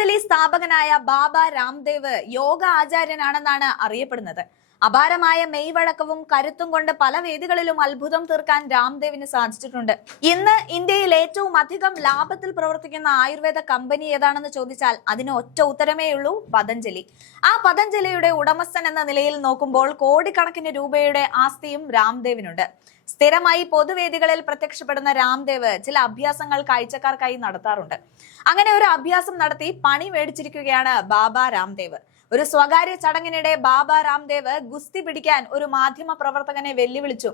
പതഞ്ജലി സ്ഥാപകനായ ബാബ രാംദേവ് യോഗ ആചാര്യനാണെന്നാണ് അറിയപ്പെടുന്നത്. അപാരമായ മെയ്വഴക്കവും കരുത്തും കൊണ്ട് പല വേദികളിലും അത്ഭുതം തീർക്കാൻ രാംദേവിന് സാധിച്ചിട്ടുണ്ട്. ഇന്ന് ഇന്ത്യയിൽ ഏറ്റവും അധികം ലാഭത്തിൽ പ്രവർത്തിക്കുന്ന ആയുർവേദ കമ്പനി ഏതാണെന്ന് ചോദിച്ചാൽ അതിന് ഒറ്റ ഉത്തരമേ ഉള്ളൂ: പതഞ്ജലി. ആ പതഞ്ജലിയുടെ ഉടമസ്ഥൻ എന്ന നിലയിൽ നോക്കുമ്പോൾ കോടിക്കണക്കിന് രൂപയുടെ ആസ്തിയും രാംദേവിനുണ്ട്. സ്ഥിരമായി പൊതുവേദികളിൽ പ്രത്യക്ഷപ്പെടുന്ന രാംദേവ് ചില അഭ്യാസങ്ങൾ കാഴ്ചക്കാർക്കായി നടത്താറുണ്ട്. അങ്ങനെ ഒരു അഭ്യാസം നടത്തി പണി മേടിച്ചിരിക്കുകയാണ് ബാബ രാംദേവ്. ഒരു സ്വകാര്യ ചടങ്ങിനിടെ ബാബ രാംദേവ് ഗുസ്തി പിടിക്കാൻ ഒരു മാധ്യമ പ്രവർത്തകനെ വെല്ലുവിളിച്ചു.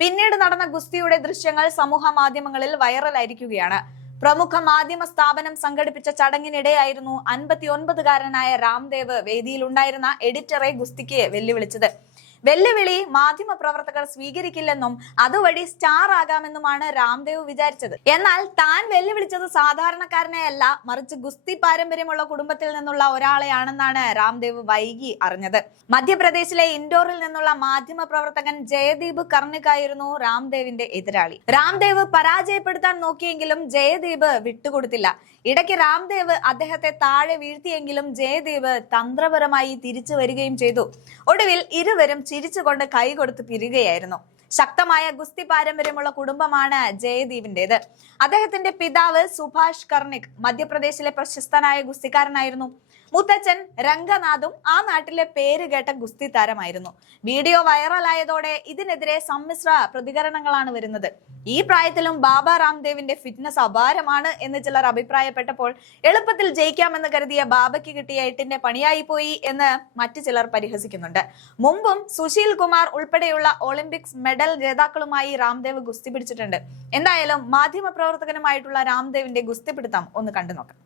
പിന്നീട് നടന്ന ഗുസ്തിയുടെ ദൃശ്യങ്ങൾ സമൂഹ മാധ്യമങ്ങളിൽ വൈറലായിരിക്കുകയാണ്. പ്രമുഖ മാധ്യമ സ്ഥാപനം സംഘടിപ്പിച്ച ചടങ്ങിനിടെയായിരുന്നു 59-കാരനായ രാംദേവ് വേദിയിലുണ്ടായിരുന്ന എഡിറ്ററെ ഗുസ്തിക്ക് വെല്ലുവിളിച്ചത്. വെല്ലുവിളി മാധ്യമ പ്രവർത്തകർ സ്വീകരിക്കില്ലെന്നും അതുവഴി സ്റ്റാർ ആകാമെന്നുമാണ് രാംദേവ് വിചാരിച്ചത്. എന്നാൽ താൻ വെല്ലുവിളിച്ചത് സാധാരണക്കാരനെയല്ല, മറിച്ച് ഗുസ്തി പാരമ്പര്യമുള്ള കുടുംബത്തിൽ നിന്നുള്ള ഒരാളെയാണെന്നാണ് രാംദേവ് വൈകി അറിഞ്ഞത്. മധ്യപ്രദേശിലെ ഇൻഡോറിൽ നിന്നുള്ള മാധ്യമ പ്രവർത്തകൻ ജയദീപ് കർണിക് ആയിരുന്നു രാംദേവിന്റെ എതിരാളി. രാംദേവ് പരാജയപ്പെടുത്താൻ നോക്കിയെങ്കിലും ജയദീപ് വിട്ടുകൊടുത്തില്ല. ഇടയ്ക്ക് രാംദേവ് അദ്ദേഹത്തെ താഴെ വീഴ്ത്തിയെങ്കിലും ജയദീപ് തന്ത്രപരമായി തിരിച്ചു വരികയും ചെയ്തു. ഒടുവിൽ ഇരുവരും ചിരിച്ചുകൊണ്ട് കൈകൊടുത്ത് പിരിയുകയായിരുന്നു. ശക്തമായ ഗുസ്തി പാരമ്പര്യമുള്ള കുടുംബമാണ് ജയദീപിന്റേത്. അദ്ദേഹത്തിന്റെ പിതാവ് സുഭാഷ് കർണിക് മധ്യപ്രദേശിലെ പ്രശസ്തനായ ഗുസ്തിക്കാരനായിരുന്നു. മുത്തച്ഛൻ രംഗനാഥും ആ നാട്ടിലെ പേരുകേട്ട ഗുസ്തി താരമായിരുന്നു. വീഡിയോ വൈറലായതോടെ ഇതിനെതിരെ സമ്മിശ്ര പ്രതികരണങ്ങളാണ് വരുന്നത്. ഈ പ്രായത്തിലും ബാബ രാംദേവിന്റെ ഫിറ്റ്നസ് അപാരമാണ് എന്ന് ചിലർ അഭിപ്രായപ്പെട്ടപ്പോൾ എളുപ്പത്തിൽ ജയിക്കാമെന്ന് കരുതിയ ബാബയ്ക്ക് കിട്ടിയ 8ന്റെ പണിയായി പോയി എന്ന് മറ്റു ചിലർ പരിഹസിക്കുന്നുണ്ട്. മുമ്പും സുശീൽ കുമാർ ഉൾപ്പെടെയുള്ള ഒളിമ്പിക്സ് മെഡൽ ജേതാക്കളുമായി രാംദേവ് ഗുസ്തി പിടിച്ചിട്ടുണ്ട്. എന്തായാലും മാധ്യമ പ്രവർത്തകനുമായിട്ടുള്ള രാംദേവിന്റെ ഗുസ്തി പിടുത്തം ഒന്ന് കണ്ടു നോക്കാം.